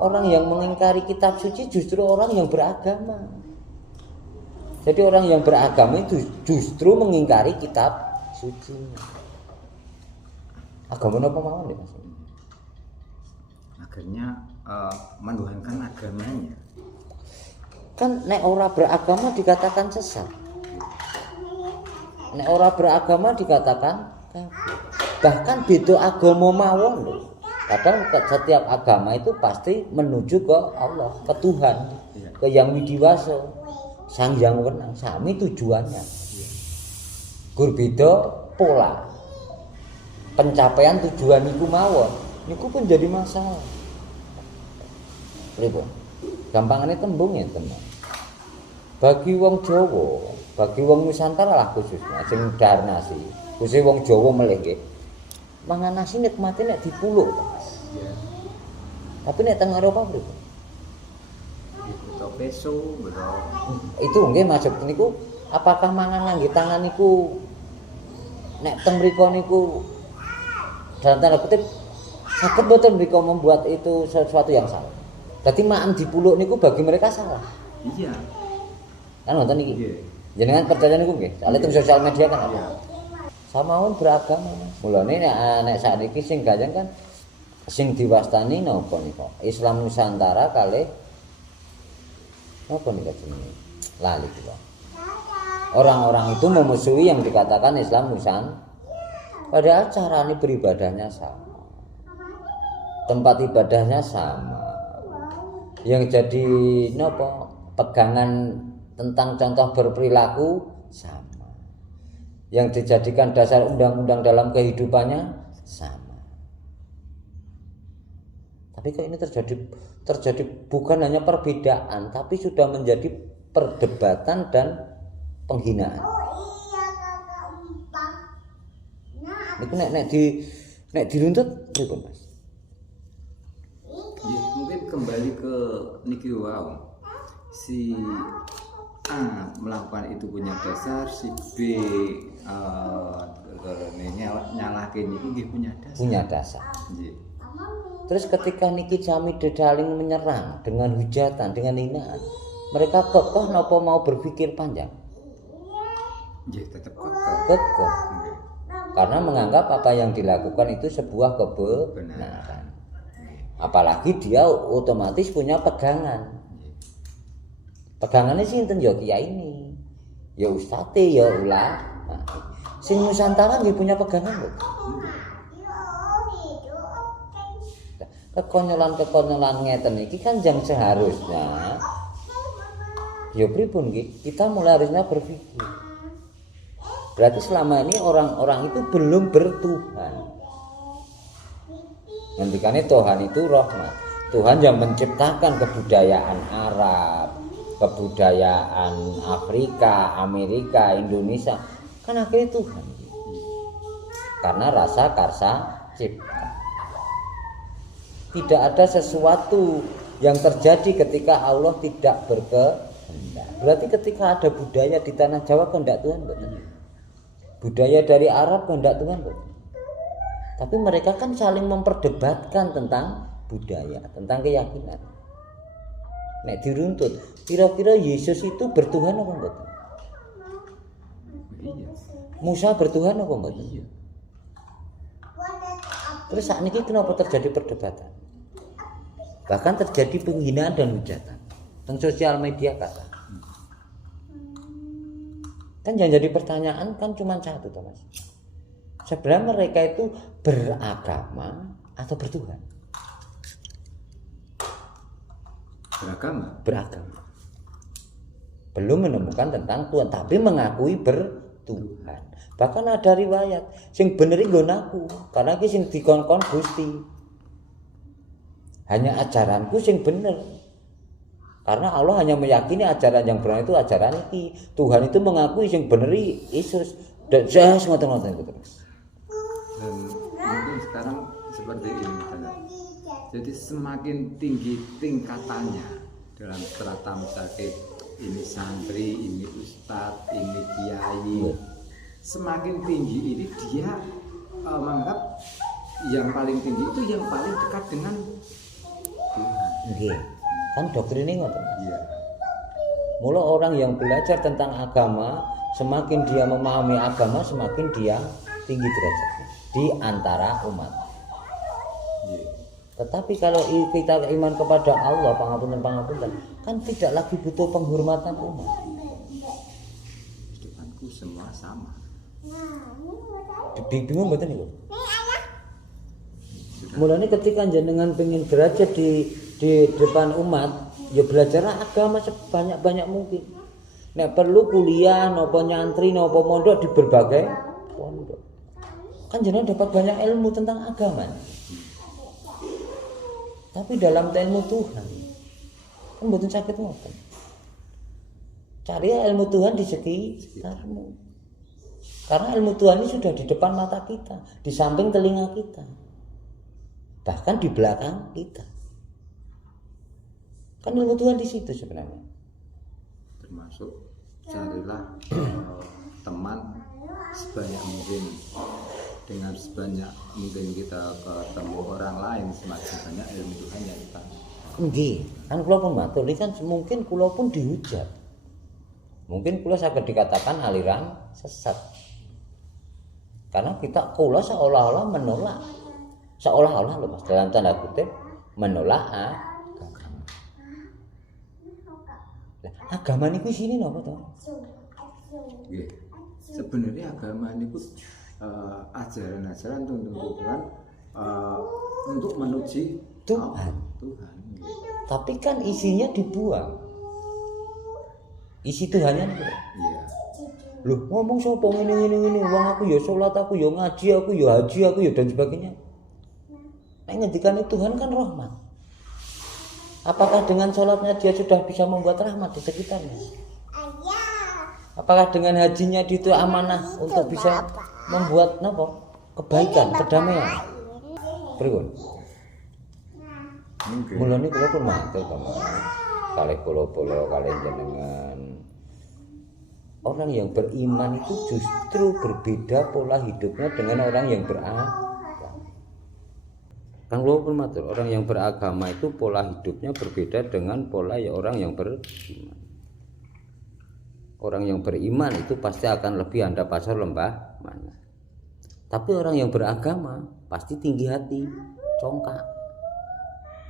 Orang yang mengingkari kitab suci justru orang yang beragama. Jadi orang yang beragama itu justru mengingkari kitab suci. Agama apa mawon ya Mas? Akhirnya menuhankan agamanya. Kan nek ora beragama dikatakan sesat. Nek ora beragama dikatakan kafir. Bahkan beda agama mawon lho. Kadang setiap agama itu pasti menuju ke Allah, ke Tuhan, ke Yang Widiwasa, Sang Yang Wenang. Sami tujuannya. Gur beda pola. Pencapaian tujuan niku mawon, niku pun jadi masalah. Pripun? Gampangane tembung ya, teman. Bagi wong Jawa, bagi wong Nusantara lah khususnya sing dar nasi. Khusus wong Jawa melih nggih. Mangan nasi nikmate nek dipuluk. Ya. Tapi nek teng Eropa pripun? Beto peso, beto. Itu nggih maksud niku apakah mangan ngangge tangan niku nek teng mriku niku dalam tanda kutip saged mboten mriku membuat itu sesuatu yang salah. Dadi makan dipuluk niku bagi mereka salah. Iya. Kan wonten iki. Iya. Jenengan percaya niku nggih. Soale teng sosial media kan ada. Iya. Samaun beragama. Mulane nek sakniki sing gayeng kan sing diwastani napa nika? Islam Nusantara kalih napa nika jenenge? Lali kula. Orang-orang itu memusuhi yang dikatakan Islam Nusantara. Padahal caranya beribadahnya sama. Tempat ibadahnya sama. Yang jadi napa? Pegangan tentang contoh berperilaku sama. Yang dijadikan dasar undang-undang dalam kehidupannya sama. Tapi kok ini terjadi bukan hanya perbedaan, tapi sudah menjadi perdebatan dan penghinaan. Niku nek diruntut pripun Mas? Ya, mungkin kembali ke niki wau. Si A melakukan itu punya dasar, si B nyalahin itu nggih punya dasar. Punya dasar. Nggih. Terus ketika niki Jami Dedaling menyerang dengan hujatan, dengan hinaan, mereka kokoh napa mau berpikir panjang? Nggih, tetep kokoh. Kokoh. Nggih. Karena menganggap apa yang dilakukan itu sebuah kebenaran. Apalagi dia otomatis punya pegangan. Pegangannya sih enten ya kiai ini, ya ustate, ya ulama. Sing Nusantara nggih punya pegangan lho. Kekonyolan-kekonyolan ngeten iki kan yang seharusnya ya pripun nggih, kita mulai harusnya berpikir. Berarti selama ini orang-orang itu belum bertuhan. Ngendikane Tuhan itu rahmat. Tuhan yang menciptakan kebudayaan Arab, kebudayaan Afrika, Amerika, Indonesia. Kan akhirnya Tuhan. Karena rasa karsa cipta. Tidak ada sesuatu yang terjadi ketika Allah tidak berkehendak. Berarti ketika ada budaya di tanah Jawa kehendak Tuhan betul. Budaya dari Arab kehendak Tuhan betul. Tapi mereka kan saling memperdebatkan tentang budaya, tentang keyakinan. Nek diruntut, kira-kira Yesus itu bertuhan apa enggak? Iya. Musa bertuhan apa enggak? Iya. Terus saat ini kenapa terjadi perdebatan? Bahkan terjadi penghinaan dan hujatan. Teng sosial media kata. Kan yang jadi pertanyaan kan cuma satu, Mas. Sebenarnya mereka itu beragama atau bertuhan? Beragama. Belum menemukan tentang Tuhan, tapi mengakui bertuhan. Bahkan ada riwayat sing bener nggo aku, karena iki sing dikon-kon Gusti. Hanya ajaranku sing bener. Karena Allah hanya meyakini ajaran yang benar itu ajaran iki. Tuhan itu mengakui sing bener Yesus. Dan jelas ngoten-ngoten itu terus. Dan mungkin sekarang seperti ini misalnya. Jadi semakin tinggi tingkatannya dalam strata misalnya ini santri, ini ustadz, ini kiai, semakin tinggi ini dia menganggap yang paling tinggi itu yang paling dekat dengan Tuhan. Nggih. Kan doktrine ngoten. Iya. Mula orang yang belajar tentang agama, semakin dia memahami agama, semakin dia tinggi derajatnya di antara umat. Iya. Tetapi kalau kita iman kepada Allah, pangapunten, kan tidak lagi butuh penghormatan umat. Depanku semua sama. Bingung mboten niku? Mulane ketika jenengan pengen derajat di depan umat, ya belajarlah agama sebanyak-banyak mungkin. Nek perlu kuliah, nopo nyantri, nopo mondok di berbagai pondok. Kan jenengan dapat banyak ilmu tentang agama. Tapi dalam ilmu Tuhan, kan mboten sakit ngoten. Cari ilmu Tuhan di sekitarmu. Karena ilmu Tuhan ini sudah di depan mata kita, di samping telinga kita, bahkan di belakang kita. Kan ilmu Tuhan di situ sebenarnya. Termasuk carilah teman sebanyak mungkin. Dengan sebanyak mungkin kita ketemu orang lain, semakin banyak ilmu Tuhan yang kita. Nggih, kan kula pun matur, ini kan mungkin kula pun dihujat. Mungkin kula saged dikatakan aliran sesat. Karena kita kula seolah-olah menolak. Seolah-olah loh Mas, dalam tanda kutip menolak agama. Agama niku isine napa to? Nggih. Sebenarnya agama niku ajaran-ajaran tuntunan untuk menuju Tuhan. Tuhan. Tapi kan isinya dibuang. Isi Tuhannya niku. Iya. Loh, ngomong sapa ngene, wong aku ya salat, aku ya ngaji, aku ya haji, aku ya dan sebagainya. Nek ngendikane Tuhan kan rahmat. Apakah dengan salatnya dia sudah bisa membuat rahmat di sekitarnya? Apakah dengan hajinya dia itu amanah untuk bisa membuat napa? Kebaikan, kedamaian. Pripun? Mulane kula pun matur kalih kula kalih jenengan. Orang yang beriman itu justru berbeda pola hidupnya dengan orang yang beragama. Kan kula pun matur, orang yang beragama itu pola hidupnya berbeda dengan pola ya orang yang beriman. Orang yang beriman itu pasti akan lebih handap pasar lembah mana. Tapi orang yang beragama pasti tinggi hati, congkak,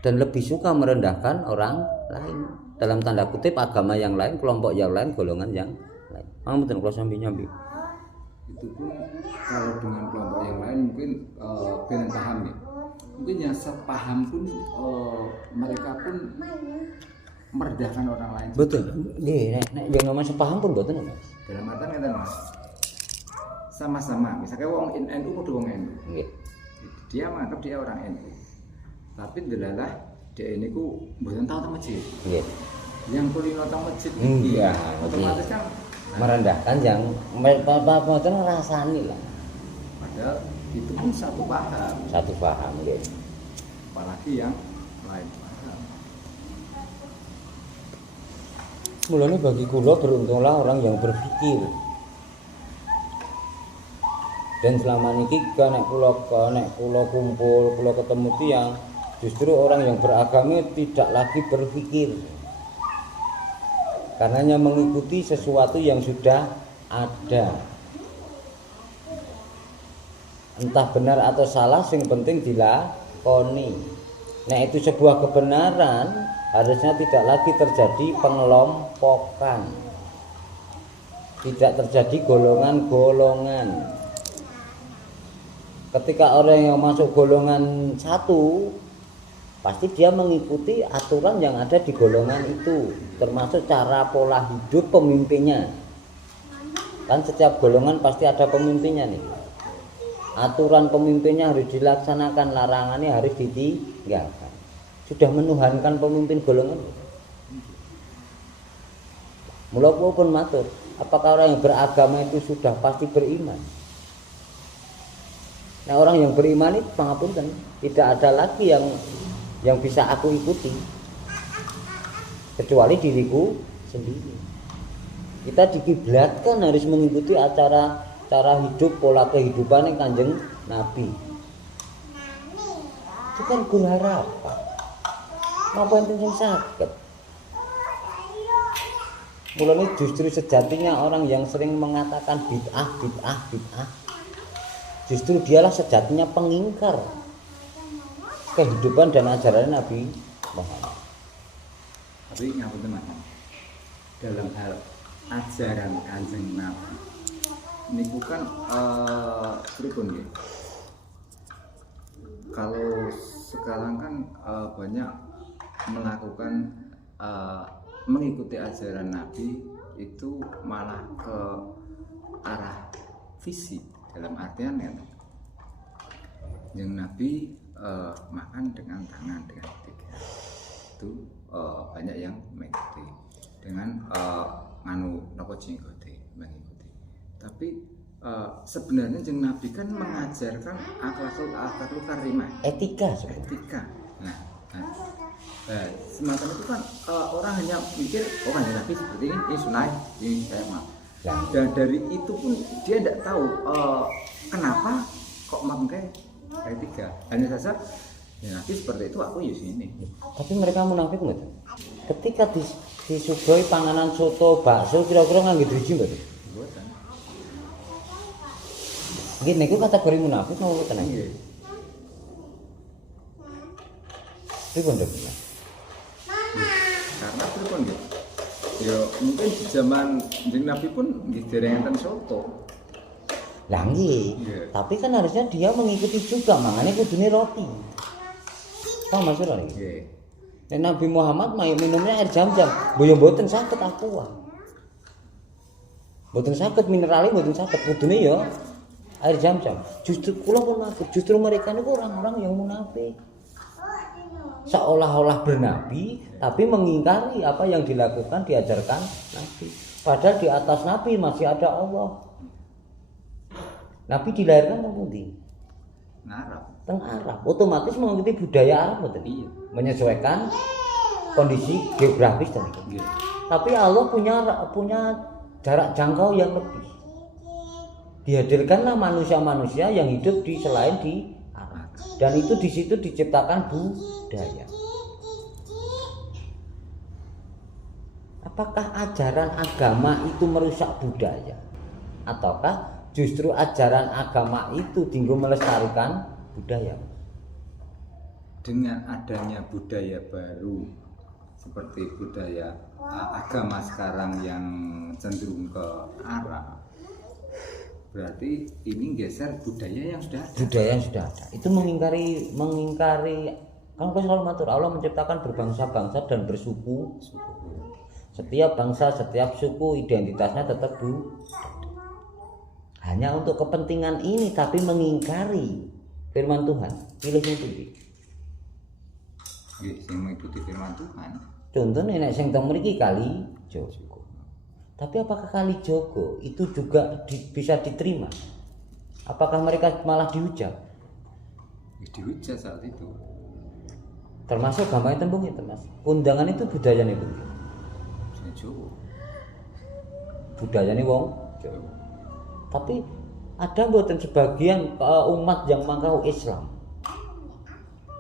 dan lebih suka merendahkan orang lain. Dalam tanda kutip agama yang lain, kelompok yang lain, golongan yang lain. Betul kalau nyambi. Itu pun kalau dengan kelompok yang lain mungkin kalian paham ya. Mungkin yang sepaham pun mereka pun merendahkan orang lain. Betul. Nih, nek yang namanya sepaham pun betul Mas. Dalam artian ngeten Mas. Sama-sama, misalnya wong NU kudu wong NU. Nggih. Dia menganggap dia orang NU. Tapi delalah dia ini ku mboten tau teng masjid. Nggih. Yang kulino teng masjid Iya, otomatis kan merendahkan yang mboten rasani lah. padahal itu pun satu paham. Satu paham nggih. Apalagi yang lain paham. Mulane bagi kula beruntunglah orang yang berpikir. Dan selama niki nek kula kumpul, kula ketemu tiyang, justru orang yang beragama tidak lagi berpikir. Karenanya mengikuti sesuatu yang sudah ada. Entah benar atau salah, sing penting dilakoni. Nah, itu sebuah kebenaran, harusnya tidak lagi terjadi pengelompokan. Tidak terjadi golongan-golongan. Ketika orang yang masuk golongan satu, pasti dia mengikuti aturan yang ada di golongan itu, termasuk cara pola hidup pemimpinnya. Kan setiap golongan pasti ada pemimpinnya nih. Aturan pemimpinnya harus dilaksanakan, larangannya harus ditinggalkan. Sudah menuhankan pemimpin golongan. Mula pun matur, apakah orang yang beragama itu sudah pasti beriman? Nah, orang yang beriman itu pangapunten, tidak ada lagi yang bisa aku ikuti kecuali diriku sendiri. Kita dikiblatkan harus mengikuti cara hidup, pola kehidupan yang Kanjeng Nabi. Itu kan guru harapan. Napa enten sing saged? Mulane justru sejatinya orang yang sering mengatakan bid'ah, bid'ah, bid'ah, justru dialah sejatinya pengingkar kehidupan dan ajaran Nabi Muhammad. Tapi ngapunten Mas, dalam hal ajaran Kanjeng Nabi niku kan pripun nggih? Kalau sekarang kan banyak melakukan mengikuti ajaran Nabi itu malah ke arah fisik, dalam artian ya yang Nabi makan dengan tangan dengan tiga itu banyak yang mengikuti dengan nopo jenggote mengikuti. Tapi sebenarnya jeng Nabi kan mengajarkan akhlakul karimah, Etika. Nah, semacam itu kan orang hanya mikir Kanjeng Nabi seperti ini sunai, ini saya mau. Dan dari itu pun dia tidak tahu kenapa kok memakai etika. Hanya saja ya Nabi seperti itu, aku ya sini. Tapi mereka munafik nggak? Ketika disugoi panganan soto, bakso, kira-kira nganggo driji nggak? Buatan. Nggih niku kategori munafik mau tenang. Iya. Pripun Dok? Karena pripun nggih? Ya mungkin di zaman Kanjeng Nabi pun nggih dereng enten soto. Lah nggih, tapi kan harusnya dia mengikuti juga, makanya kudune roti. Tahu maksudnya iki? Nggih. Nek Nabi Muhammad minumnya air jam-jam, boyo mboten saged aqua. Mboten saged minerale, mboten saged kudune ya air jam-jam. Justru kula pun maksud, justru mereka niku orang-orang yang munafik. Seolah-olah bernabi tapi mengingkari apa yang dilakukan diajarkan Nabi. Padahal di atas Nabi masih ada Allah. Nabi dilahirkan teng pundi? Arab. Teng Arab. Otomatis mengikuti budaya Arab betul. Iya. Menyesuaikan kondisi geografis dan itu. Nggih. Tapi Allah punya jarak jangkau yang lebih. Dihadirkanlah manusia-manusia yang hidup di selain di Arab. Dan itu di situ diciptakan budaya. Apakah ajaran agama itu merusak budaya? Ataukah justru ajaran agama itu tinggal melestarikan budaya? Dengan adanya budaya baru seperti budaya agama sekarang yang cenderung ke Arab, berarti ini geser budaya yang sudah ada. Budaya yang sudah ada itu mengingkari kan selalu matur Allah menciptakan berbangsa-bangsa dan bersuku. Setiap bangsa, setiap suku identitasnya tetap hanya untuk kepentingan ini, tapi mengingkari firman Tuhan. Pilih yang tinggi. Nggih, sing mengikuti firman Tuhan. Contohnya nek sing teng mriki Kali Jogo. Tapi apakah Kali Jogo itu juga bisa diterima? Apakah mereka malah dihujat? Dihujat saat itu. Termasuk gampangnya tembung itu, Mas. Undangan itu budayane Bu. Sing Jawa. Budayane wong Jawa. Tapi ada mboten sebagian umat yang mangkau Islam,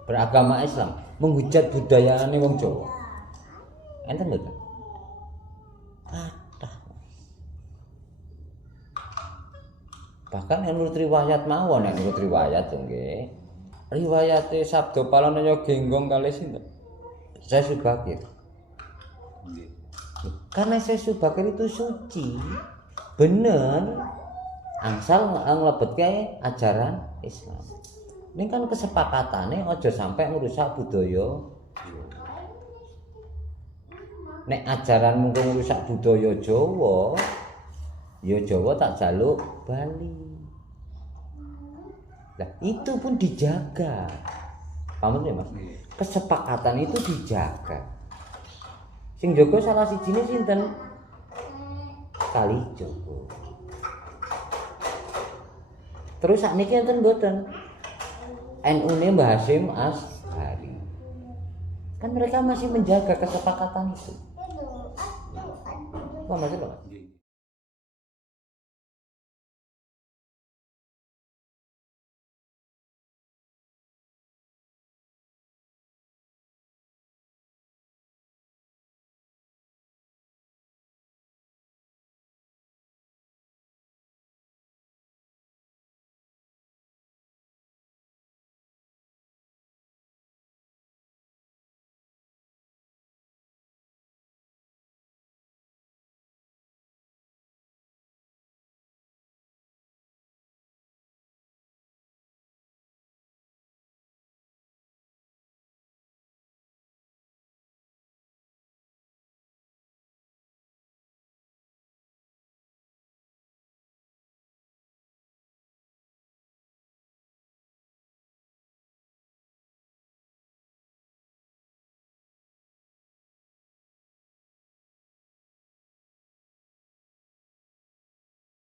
beragama Islam, menghujat budayane wong Jawa. Enten mboten? Kathah. Bahkan menurut riwayat mawon, menurut riwayat nggih. Riwayate Sabda Palanaya Genggong kalih sinten? Saya Subakir. Nggih. Karena saya Subakir itu suci. Bener. Angsal nglebetke ajaran Islam. Ini kan kesepakatannya aja sampai ngerusak budaya. Nek ajaran mungkin ngerusak budaya Jawa, ya Jawa tak jaluk Bali. Nah, itu pun dijaga. Paham ya, Mas? Kesepakatan itu dijaga. Sing jaga salah sijine sinten? Kali Jogo. Terus sakniki enten mboten? NU-ne Mbah Hasyim Asy'ari. Kan mereka masih menjaga kesepakatan itu. Paham maksud Pak?